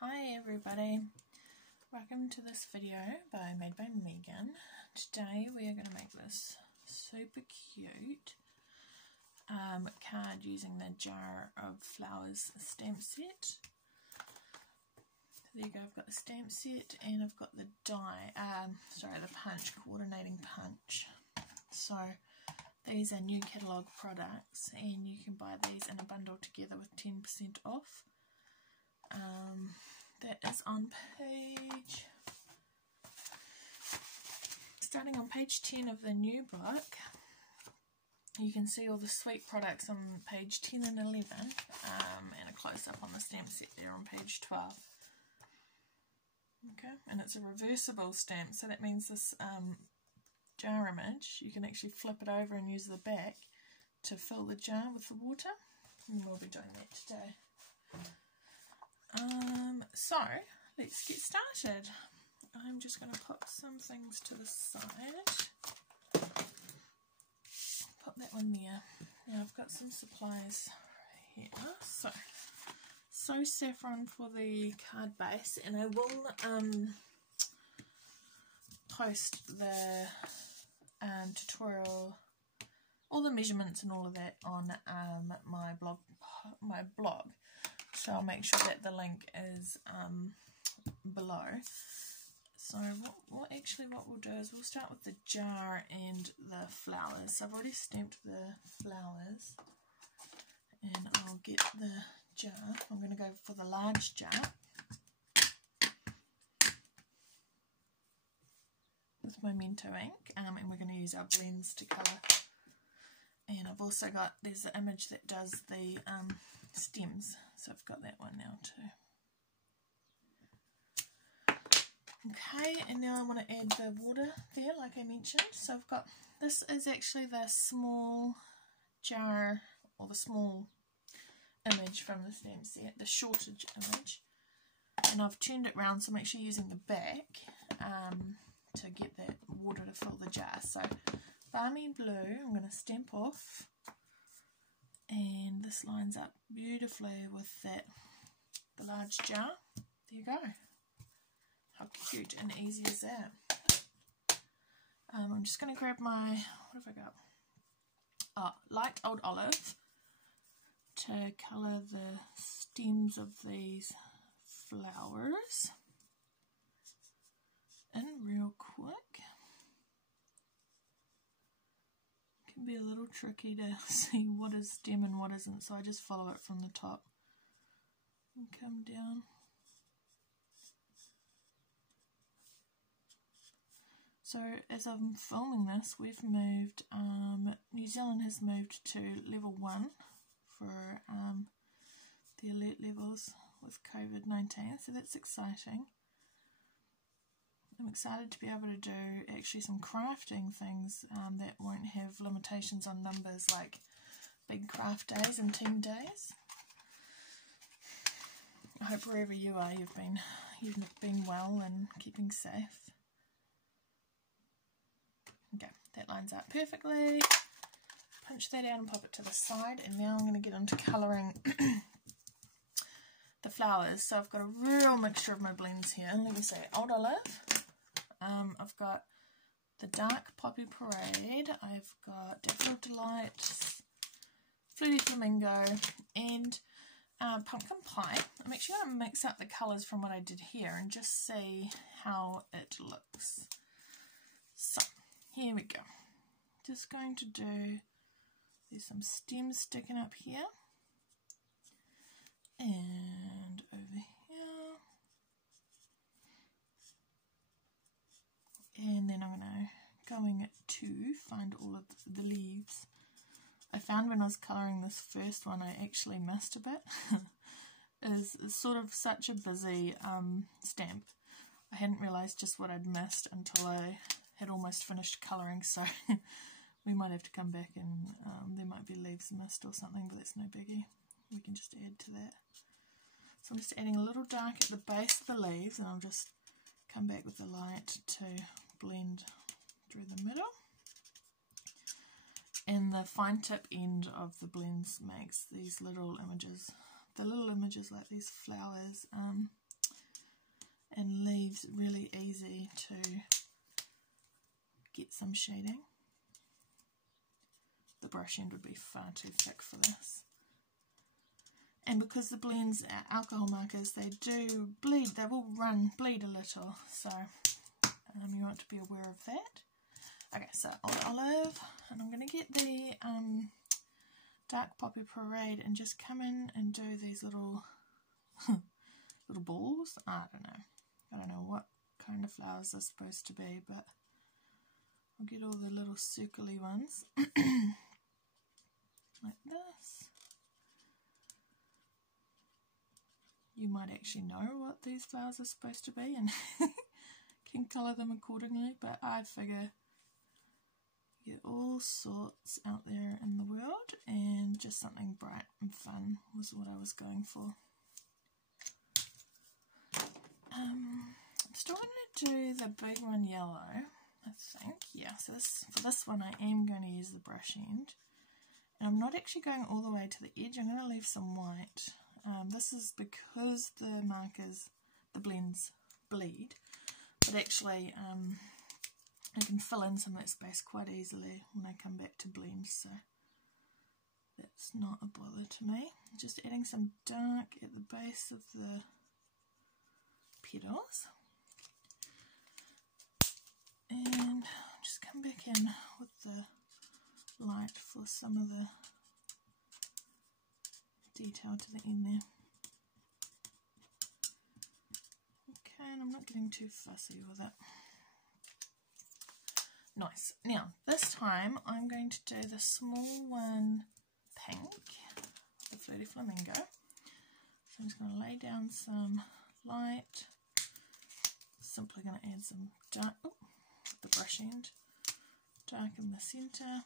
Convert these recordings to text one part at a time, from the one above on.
Hi everybody, welcome to this video made by Megan. Today we are going to make this super cute card using the Jar of Flowers stamp set. There you go, I've got the stamp set and I've got the die, the punch, coordinating punch. So these are new catalogue products and you can buy these in a bundle together with 10% off. That is on starting on page 10 of the new book. You can see all the sweet products on page 10 and 11, and a close-up on the stamp set there on page 12. Okay, and it's a reversible stamp, so that means this jar image, you can actually flip it over and use the back to fill the jar with the water, and we'll be doing that today. So let's get started. I'm just going to put some things to the side. Put that one there. Now I've got some supplies here. So saffron for the card base, and I will post the tutorial, all the measurements and all of that on my blog. So I'll make sure that the link is below. So what we'll do is we'll start with the jar and the flowers. So I've already stamped the flowers and I'll get the jar. I'm going to go for the large jar with Memento ink, and we're going to use our blends to colour. And I've also got, there's the image that does the stems, so I've got that one now too. Okay, and now I want to add the water there like I mentioned. So I've got, this is actually the small jar, or the small image from the stamp set, the shorter image, and I've turned it round, so I'm actually using the back to get that water to fill the jar. So Balmy Blue, I'm going to stamp off, and this lines up beautifully with the large jar. There you go. How cute and easy is that? I'm just going to grab my, what have I got? Oh, light old olive to colour the stems of these flowers in real quick. Can be a little tricky to see what is stem and what isn't, so I just follow it from the top and come down. So as I'm filming this, we've moved, New Zealand has moved to level 1 for the alert levels with COVID-19, so that's exciting. I'm excited to be able to do actually some crafting things that won't have limitations on numbers, like big craft days and team days. I hope wherever you are you've been well and keeping safe. Okay, that lines up perfectly. Punch that out and pop it to the side, and now I'm going to get into colouring the flowers. So I've got a real mixture of my blends here. Let me see, Old Olive. I've got the Dark Poppy Parade, I've got Daffodil Delight, Fluty Flamingo, and Pumpkin Pie. I'm actually going to mix up the colours from what I did here and just see how it looks. So, here we go. Just going to do, there's some stems sticking up here, and over here. And then I'm going to find all of the leaves. I found when I was colouring this first one I actually missed a bit. It's sort of such a busy stamp. I hadn't realised just what I'd missed until I had almost finished colouring, so we might have to come back and there might be leaves missed or something, but that's no biggie. We can just add to that. So I'm just adding a little dark at the base of the leaves, and I'll just come back with the light to blend through the middle, and the fine tip end of the blends makes these little images, the little images like these flowers, and leaves really easy to get some shading. The brush end would be far too thick for this. And because the blends are alcohol markers, they do bleed, they will bleed a little, so you want to be aware of that. Okay, so olive, and I'm going to get the Dark Poppy Parade and just come in and do these little little balls. I don't know what kind of flowers they're supposed to be, but I'll get all the little circly ones like this. You might actually know what these flowers are supposed to be and can colour them accordingly, but I figure get all sorts out there in the world, and just something bright and fun was what I was going for. I'm still going to do the big one yellow, I think. Yeah, so for this one I am going to use the brush end. And I'm not actually going all the way to the edge, I'm going to leave some white. This is because the markers, the blends bleed, but actually I can fill in some of that space quite easily when I come back to blend, so that's not a bother to me. Just adding some dark at the base of the petals, and just come back in with the light for some of the detail to the end there. Okay, and I'm not getting too fussy with it. Nice. Now, this time I'm going to do the small one pink, the Flirty Flamingo. So I'm just going to lay down some light, simply going to add some dark, the brush end, dark in the centre,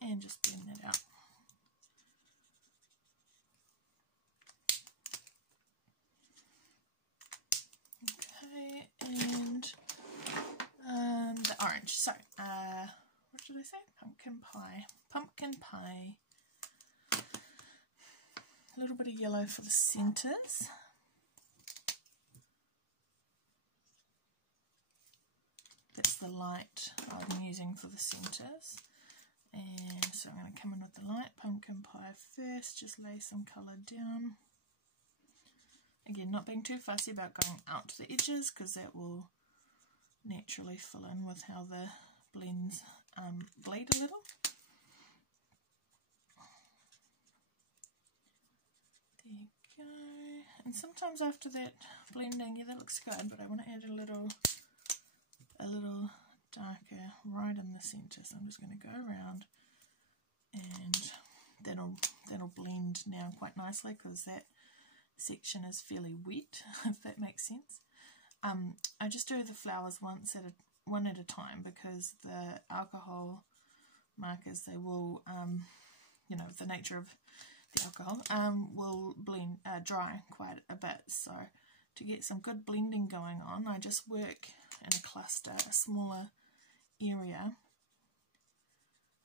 and just blend that out. Okay, and the orange. So, what did I say? Pumpkin pie. Pumpkin pie. A little bit of yellow for the centres. That's the light I'm using for the centres. And so I'm going to come in with the light pumpkin pie first, just lay some colour down. Again, not being too fussy about going out to the edges, because that will naturally fill in with how the blends bleed a little. There you go. And sometimes after that blending, yeah, that looks good, but I want to add a little darker right in the centre. So I'm just going to go around, and that'll blend now quite nicely, because that section is fairly wet, if that makes sense. I just do the flowers one at a time, because the alcohol markers, they will, you know, the nature of the alcohol, will blend, dry quite a bit. So to get some good blending going on, I just work in a cluster, a smaller area.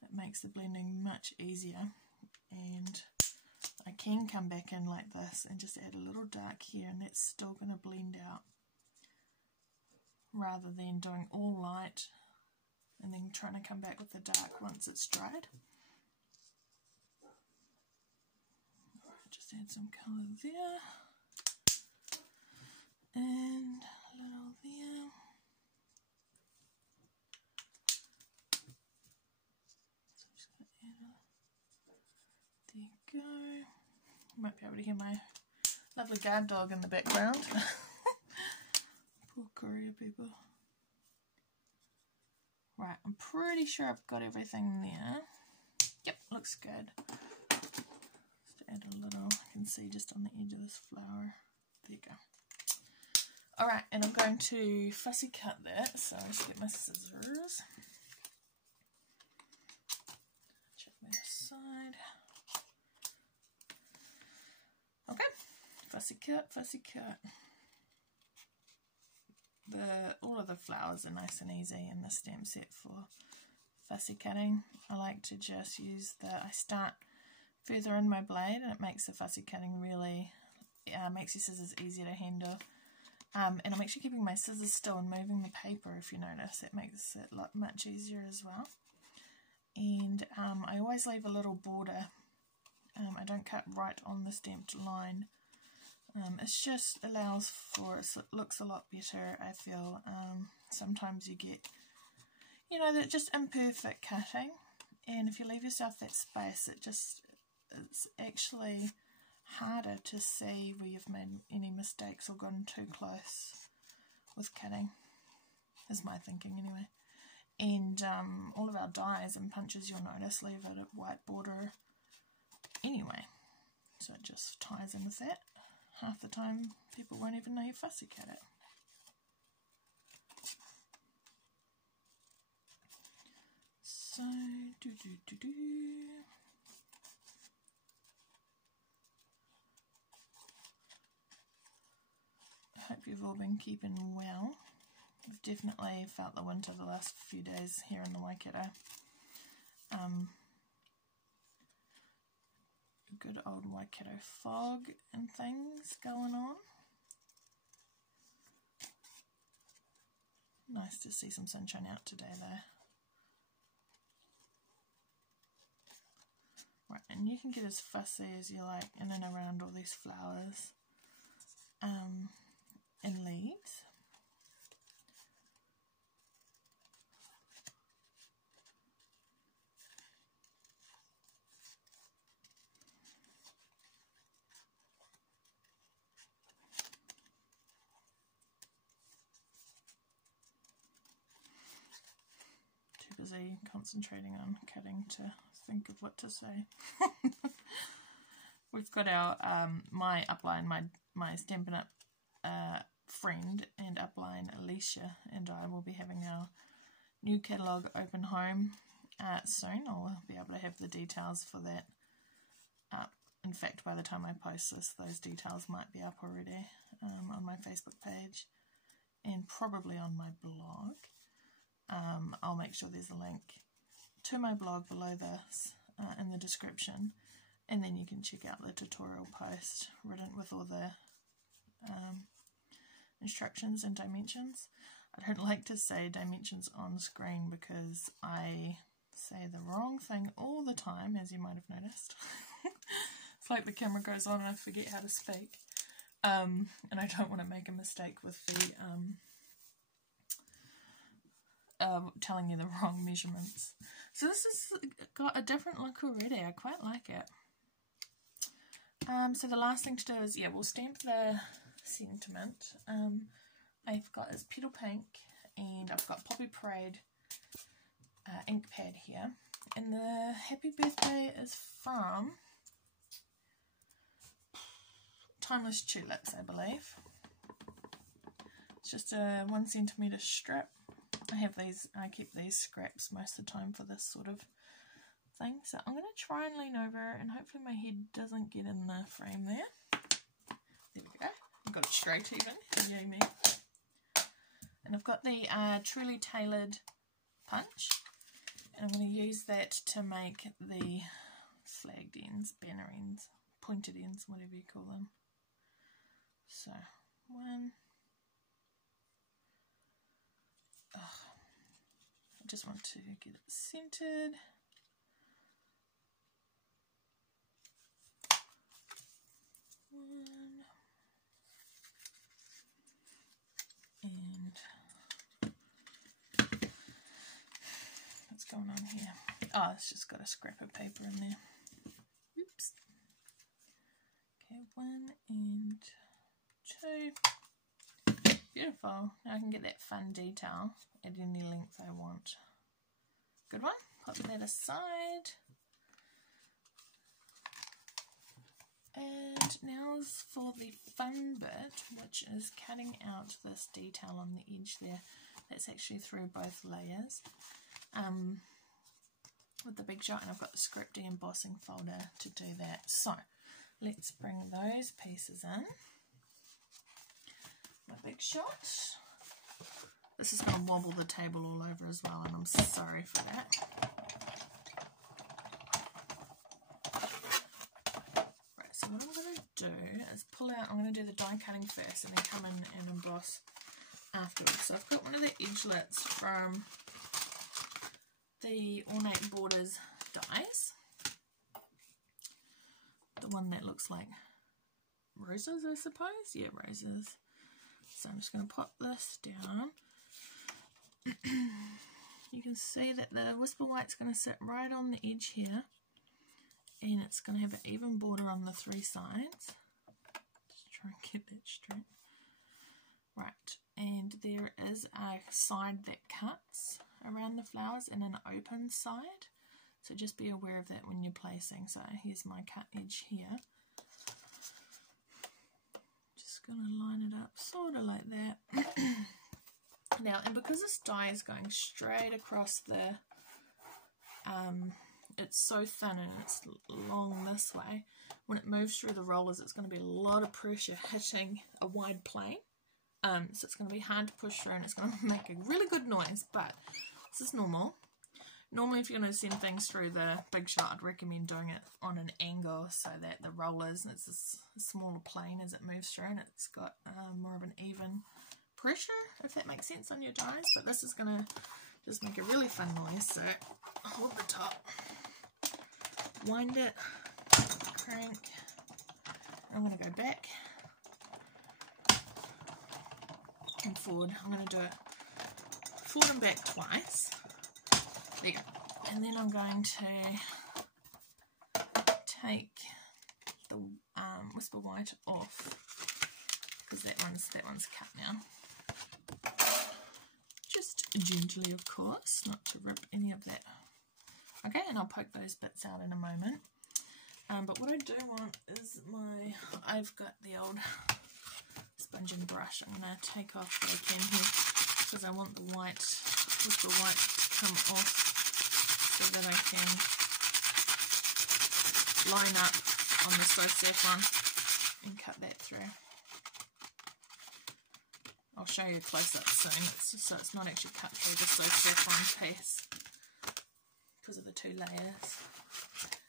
That makes the blending much easier, and I can come back in like this and just add a little dark here, and that's still going to blend out, rather than doing all light and then trying to come back with the dark once it's dried. Just add some colour there, and a little there. So I'm just going to add a, there you go. You might be able to hear my lovely guard dog in the background. Poor courier people. Right, I'm pretty sure I've got everything there. Yep, looks good. Just add a little, I can see just on the edge of this flower. There you go. Alright, and I'm going to fussy cut that, so I'll just get my scissors. Check that aside. Okay, fussy cut, fussy cut. All of the flowers are nice and easy in the stamp set for fussy cutting. I like to just use I start further in my blade, and it makes the fussy cutting really, makes your scissors easier to handle. And I'm actually keeping my scissors still and moving the paper, if you notice. It makes it much easier as well. And I always leave a little border. I don't cut right on the stamped line. It just allows for, it looks a lot better, I feel. Sometimes you get, you know, that just imperfect cutting. And if you leave yourself that space, it's actually harder to see where you've made any mistakes or gone too close with cutting, is my thinking anyway. And all of our dies and punches, you'll notice, leave a white border anyway, so it just ties in with that. Half the time people won't even know you fussy cut it. So I hope you've all been keeping well. I've definitely felt the winter the last few days here in the Waikato. Good old Waikato fog and things going on. Nice to see some sunshine out today though. Right, and you can get as fussy as you like in and around all these flowers and leaves. Busy concentrating on cutting to think of what to say. We've got our my upline, my Stampin Up friend and upline Alicia and I will be having our new catalogue open home soon. I'll be able to have the details for that up. In fact, by the time I post this, those details might be up already on my Facebook page and probably on my blog. I'll make sure there's a link to my blog below this in the description, and then you can check out the tutorial post written with all the instructions and dimensions. I don't like to say dimensions on screen because I say the wrong thing all the time, as you might have noticed. It's like the camera goes on and I forget how to speak, and I don't want to make a mistake with the telling you the wrong measurements. So this has got a different look already. I quite like it. So the last thing to do is, yeah, we'll stamp the sentiment. I've got this Petal Pink and I've got Poppy Parade ink pad here. And the happy birthday is from Timeless Tulips, I believe. It's just a 1 centimetre strip. I keep these scraps most of the time for this sort of thing. So I'm going to try and lean over and hopefully my head doesn't get in the frame there. There we go. I've got it straight even. Yay me. And I've got the Truly Tailored punch. And I'm going to use that to make the flagged ends, banner ends, pointed ends, whatever you call them. So, one. I just want to get it centered. One. And what's going on here? Oh, it's just got a scrap of paper in there. Oops. Okay, 1 and 2. Beautiful. Now I can get that fun detail at any length I want. Good one. Put that aside. And now for the fun bit, which is cutting out this detail on the edge there. That's actually through both layers with the Big Shot, and I've got the script embossing folder to do that. So let's bring those pieces in. My Big Shot. This is going to wobble the table all over as well, and I'm sorry for that. Right, So what I'm going to do is pull out, I'm going to do the die cutting first and then come in and emboss afterwards. So I've got one of the edgelets from the Ornate Borders dies. The one that looks like roses, I suppose. Yeah, roses. So I'm just going to pop this down. You can see that the Whisper White's going to sit right on the edge here. And it's going to have an even border on the 3 sides. Just try and get that straight. Right, and there is a side that cuts around the flowers and an open side. So just be aware of that when you're placing. So here's my cut edge here. Just going to line it up sort of like that. Now, and because this die is going straight across the, it's so thin and it's long this way, when it moves through the rollers it's going to be a lot of pressure hitting a wide plane. So it's going to be hard to push through and it's going to make a really good noise, but this is normal. Normally if you're going to send things through the Big Shot, I'd recommend doing it on an angle so that the rollers, it's a smaller plane as it moves through and it's got more of an even pressure, if that makes sense, on your dies. But this is going to just make a really fun noise. So hold the top, wind it, crank. I'm going to go back and forward. I'm going to do it forward and back twice. There you go. And then I'm going to take the Whisper White off because that one's cut now. Just gently, of course, not to rip any of that. Okay, and I'll poke those bits out in a moment. But what I do want is I've got the old sponging brush. I'm going to take off what I can here because I want the Whisper White to come off so that I can line up on the So Saffron and cut that through. I'll show you a close-up soon, so it's not actually cut through the So Saffron piece because of the 2 layers.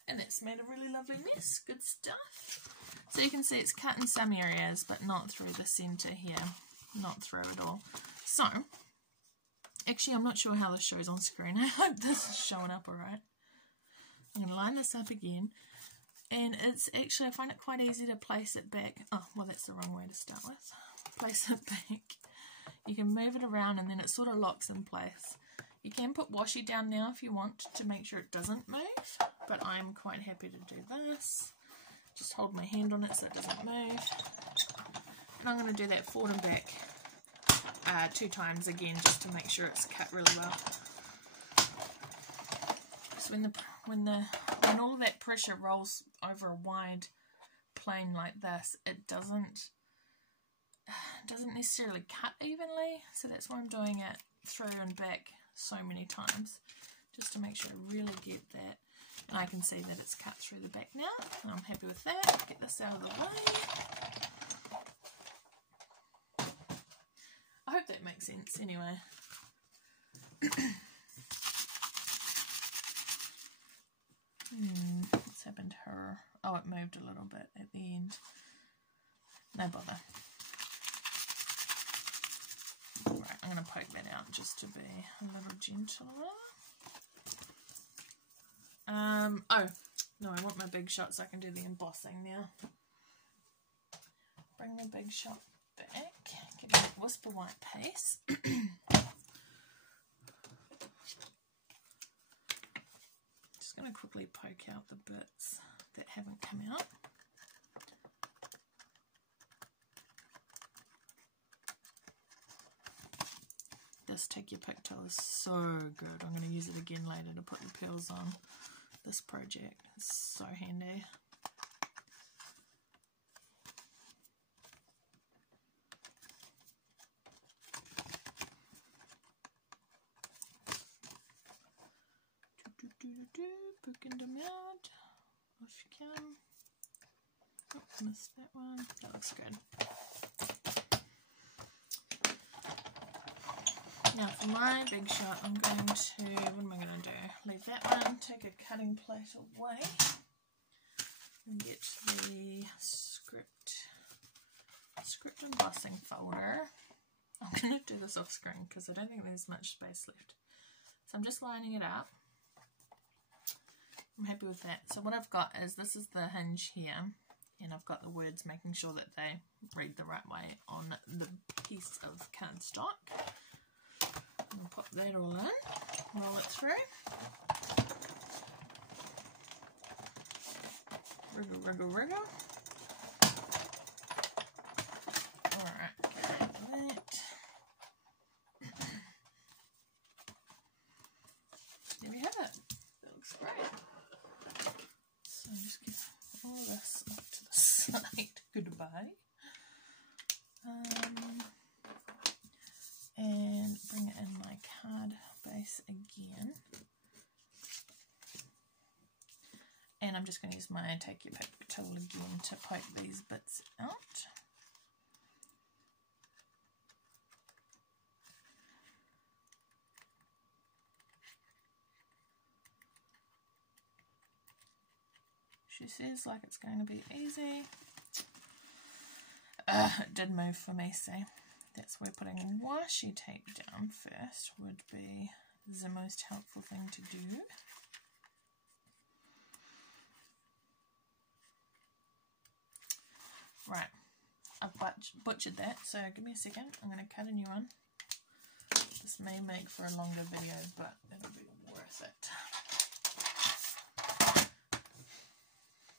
And that's made a really lovely mess. Good stuff. So you can see it's cut in some areas, but not through the centre here. Not through at all. So, actually I'm not sure how this shows on screen. I hope this is showing up alright. I'm going to line this up again. And it's actually, I find it quite easy to place it back. Oh, well that's the wrong way to start with. Place it back. You can move it around and then it sort of locks in place. You can put washi down now if you want to make sure it doesn't move, but I'm quite happy to do this. Just hold my hand on it so it doesn't move. And I'm going to do that forward and back 2 times again just to make sure it's cut really well. So when all of that pressure rolls over a wide plane like this, it doesn't necessarily cut evenly, so that's why I'm doing it through and back so many times, just to make sure I really get that. And I can see that it's cut through the back now, and I'm happy with that. Get this out of the way. I hope that makes sense anyway. What's happened to her? Oh, it moved a little bit at the end. No bother. Right, I'm going to poke that out just to be a little gentler. Oh, no, I want my Big Shot so I can do the embossing now. Bring the Big Shot back. Get my Whisper White piece. Just going to quickly poke out the bits that haven't come out. This Take Your Pick tool is so good. I'm going to use it again later to put the pearls on this project. It's so handy. Poking them out. Off you can. Oh, missed that one. That looks good. Now for my Big Shot, I'm going to, what am I going to do? Leave that one, take a cutting plate away. and get the script embossing folder. I'm going to do this off screen because I don't think there's much space left. So I'm just lining it up. I'm happy with that. So what I've got is, this is the hinge here, and I've got the words, making sure that they read the right way on the piece of cardstock. I'll pop that all in, roll it through. Wriggle, wriggle, wriggle. Alright, that. There we have it. That looks great. So just get all this up to the side. Goodbye. And bring it in my card base again. And I'm just going to use my Take Your Pick tool again to poke these bits out. She says like it's going to be easy. It did move for me, see. That's where putting washi tape down first would be the most helpful thing to do. Right, I've butchered that, so give me a second. I'm going to cut a new one. This may make for a longer video, but it'll be worth it.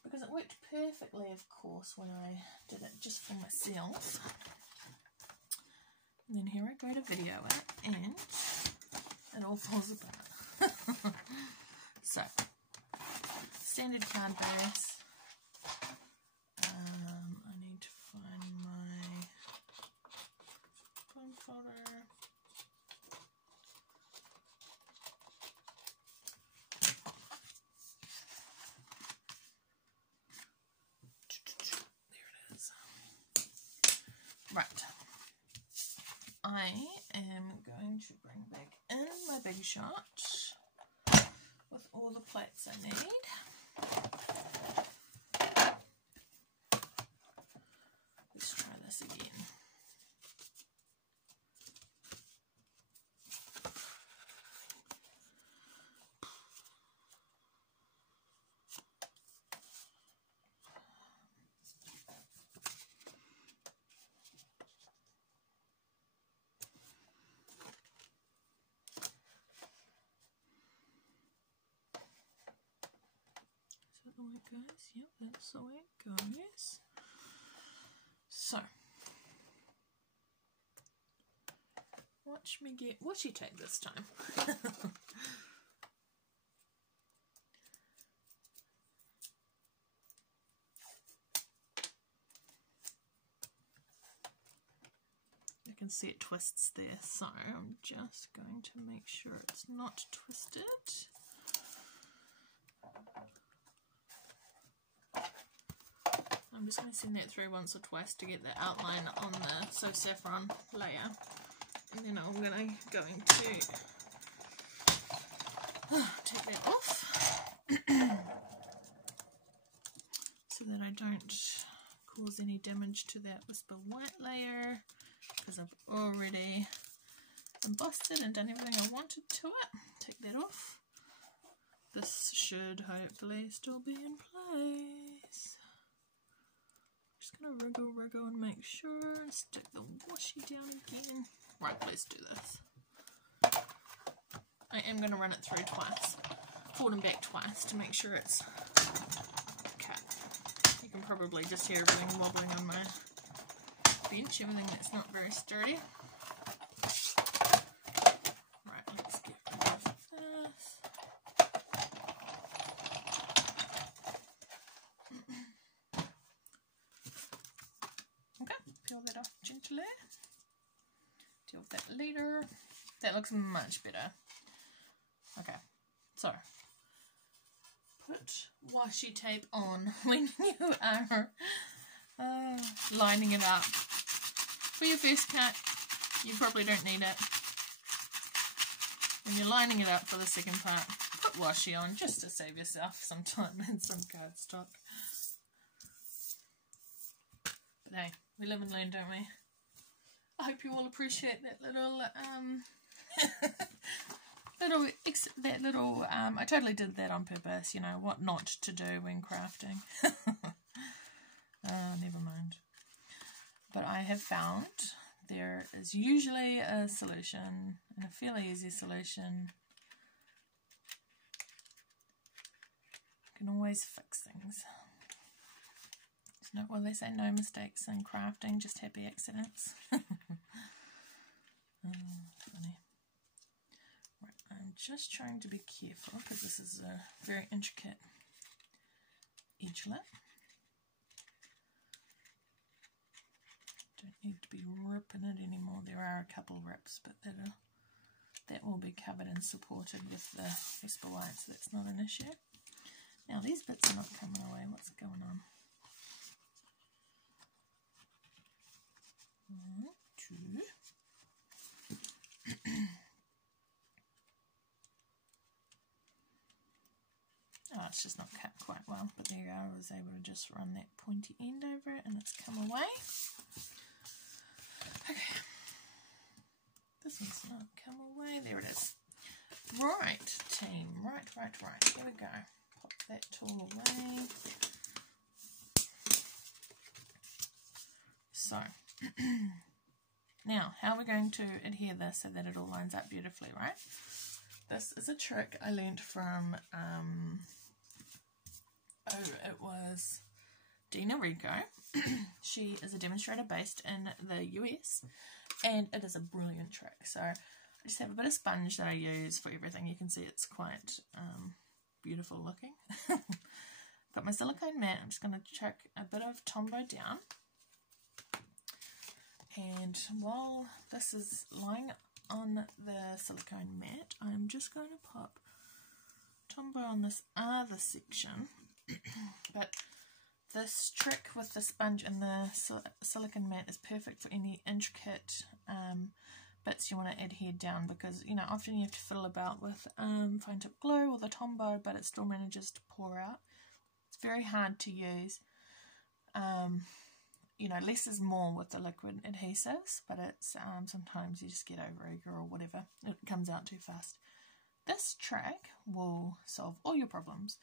Because it worked perfectly, of course, when I did it just for myself. And then here I go to video it, and it all falls apart. So, standard card base. I need to find my phone folder. There it is. Right. I am going to bring back in my big shot with all the plates I need. Let's try this again. Is that the way it goes? Yep, that's the way it goes. So, watch me get washi tape this time. You can see it twists there, so I'm just going to make sure it's not twisted. I'm just going to send that through once or twice to get the outline on the So Saffron layer. And then I'm going to take that off so that I don't cause any damage to that Whisper White layer, because I've already embossed it and done everything I wanted to it. Take that off. This should hopefully still be in place. Just going to wriggle and make sure and stick the washi down again. Right, let's do this. I am going to run it through twice, forward and back twice to make sure it's cut. You can probably just hear everything wobbling on my bench, everything that's not very sturdy. Right, let's get rid of this. Okay, peel that off gently. Deal with that later. That looks much better. Okay, so put washi tape on when you are lining it up. For your first cut, you probably don't need it. When you're lining it up for the second part, put washi on just to save yourself some time and some cardstock. But hey, we live and learn, don't we? I hope you all appreciate that little, I totally did that on purpose, you know, what not to do when crafting. Never mind. But I have found there is usually a solution, and a fairly easy solution. You can always fix things. No, well, they say no mistakes in crafting, just happy accidents. Funny. Right, I'm just trying to be careful because this is a very intricate edgelet. Don't need to be ripping it anymore. There are a couple rips, but that will be covered and supported with the Vespa white, so that's not an issue. Now these bits are not coming away. What's going on? 1, 2. Oh, it's just not cut quite well, but there you go. I was able to just run that pointy end over it and it's come away. Okay. This one's not come away. There it is. Right, team. Right. Here we go. Pop that tool away. So, now, how are we going to adhere this so that it all lines up beautifully, right? This is a trick I learned from, it was Dina Rico. She is a demonstrator based in the US, and it is a brilliant trick. So, I just have a bit of sponge that I use for everything. You can see it's quite beautiful looking. Got my silicone mat. I'm just going to chuck a bit of Tombow down. And while this is lying on the silicone mat, I'm just going to pop Tombow on this other section. But this trick with the sponge and the silicone mat is perfect for any intricate bits you want to adhere down, because, you know, often you have to fiddle about with fine tip glue or the Tombow, but it still manages to pour out. It's very hard to use. You know, less is more with the liquid adhesives, but it's sometimes you just get over eager or whatever. It comes out too fast. This trick will solve all your problems.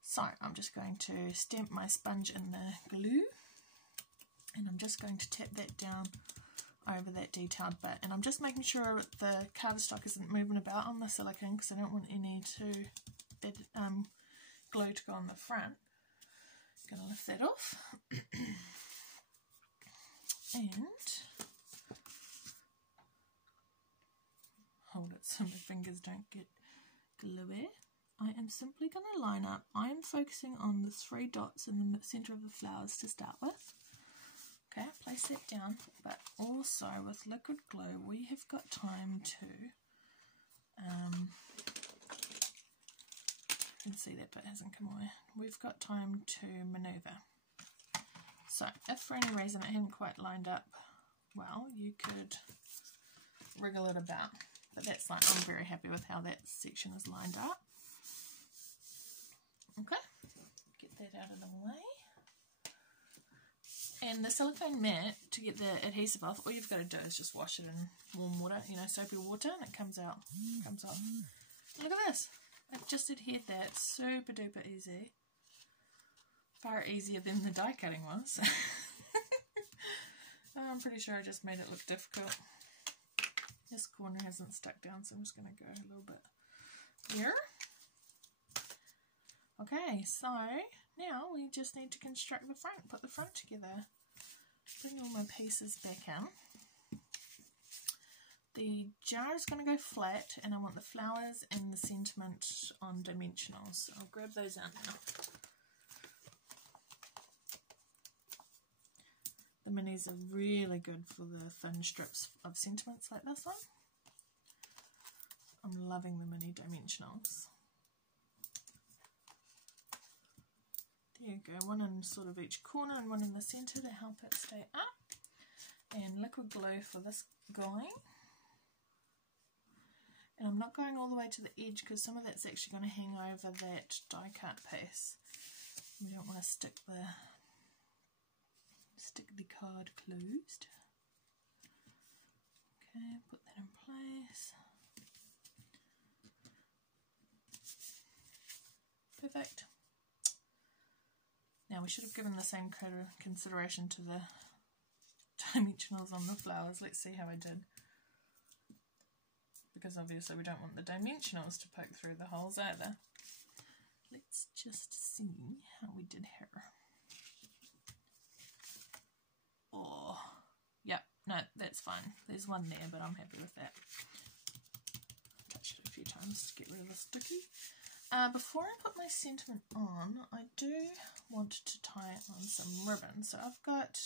So I'm just going to stamp my sponge in the glue, and I'm just going to tap that down over that detailed bit. And I'm just making sure the cardstock isn't moving about on the silicone, because I don't want any glue to go on the front. Gonna lift that off. And hold it so my fingers don't get gluey. I am simply going to line up. I am focusing on the 3 dots in the centre of the flowers to start with. Okay, place that down. But also with liquid glue, we have got time to, you can see that bit hasn't come away. We've got time to manoeuvre. So, if for any reason it hadn't quite lined up well, you could wriggle it about. But that's like, I'm very happy with how that section is lined up. Okay, get that out of the way. And the silicone mat, to get the adhesive off, all you've got to do is just wash it in warm water, you know, soapy water, and it comes out. Comes off. Look at this. I've just adhered that. Super duper easy. Far easier than the die cutting was. I'm pretty sure I just made it look difficult. This corner hasn't stuck down, so I'm just going to go a little bit here. Okay, so now we just need to construct the front, put the front together. Bring all my pieces back in. The jar is going to go flat, and I want the flowers and the sentiment on dimensionals. So I'll grab those out now. The minis are really good for the thin strips of sentiments like this one. I'm loving the mini dimensionals. There you go, one in sort of each corner and one in the centre to help it stay up. And liquid glue for this guy. And I'm not going all the way to the edge because some of that's actually going to hang over that die cut piece. You don't want to stick stick the card closed. Okay, put that in place. Perfect. Now we should have given the same consideration to the dimensionals on the flowers. Let's see how I did. Because obviously we don't want the dimensionals to poke through the holes either. Let's just see how we did here. Oh, yeah, no, that's fine. There's one there, but I'm happy with that. Touch it a few times to get rid of the sticky. Before I put my sentiment on, I do want to tie on some ribbon. So I've got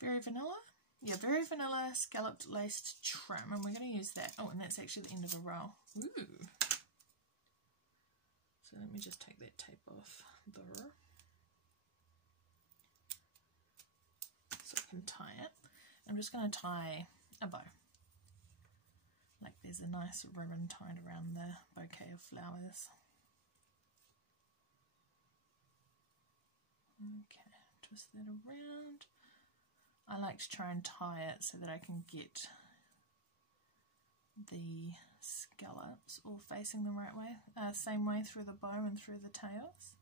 Very Vanilla. Yeah, Very Vanilla scalloped laced trim, and we're going to use that. Oh, and that's actually the end of a roll. Ooh. So let me just take that tape off there. So I can tie it. I'm just going to tie a bow. Like there's a nice ribbon tied around the bouquet of flowers. Okay, twist that around. I like to try and tie it so that I can get the scallops all facing the right way, same way through the bow and through the tails.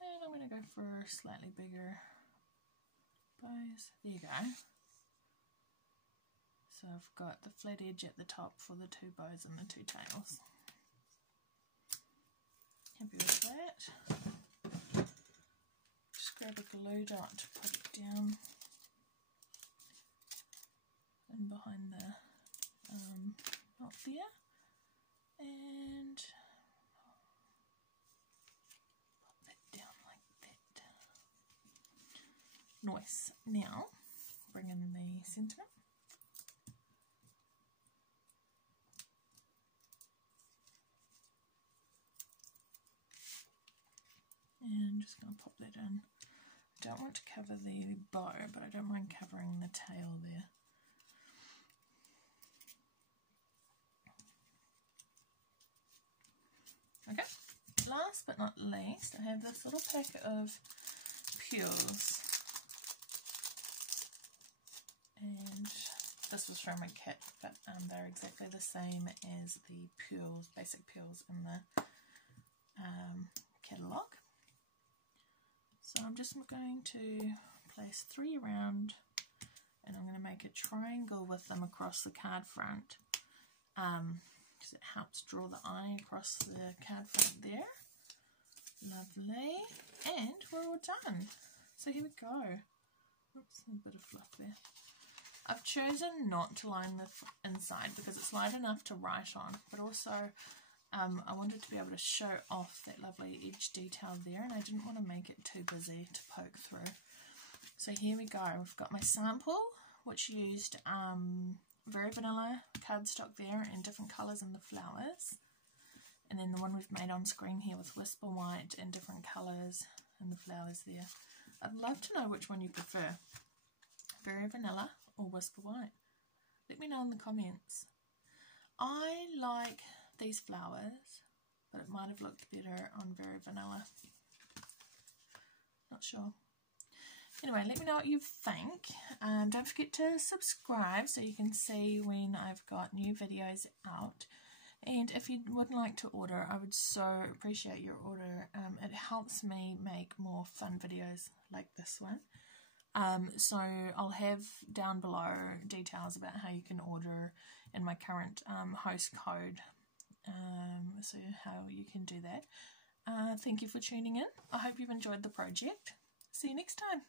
And I'm going to go for slightly bigger bows. There you go. So I've got the flat edge at the top for the two bows and the two tails. Happy with that. Just grab a glue dot to put it down and behind the knot there, and pop that down like that. Nice. Now bring in the sentiment. And just going to pop that in. I don't want to cover the bow, but I don't mind covering the tail there. Okay, last but not least, I have this little packet of pearls. And this was from a kit, but they're exactly the same as the pearls, basic pearls in the catalogue. So I'm just going to place 3 around, and I'm going to make a triangle with them across the card front, because it helps draw the eye across the card front there. Lovely. And we're all done. So here we go. Oops, a bit of fluff there. I've chosen not to line the inside because it's light enough to write on, but also I wanted to be able to show off that lovely edge detail there, and I didn't want to make it too busy to poke through. So here we go. We've got my sample, which used Very Vanilla cardstock there in different colours in the flowers, and then the one we've made on screen here with Whisper White in different colours in the flowers there. I'd love to know which one you prefer, Very Vanilla or Whisper White. Let me know in the comments. I like these flowers, but it might have looked better on Very Vanilla. Not sure. Anyway, let me know what you think. Don't forget to subscribe so you can see when I've got new videos out. And if you would like to order, I would so appreciate your order. It helps me make more fun videos like this one. So I'll have down below details about how you can order and my current host code. So how you can do that. Thank you for tuning in. I hope you've enjoyed the project. See you next time.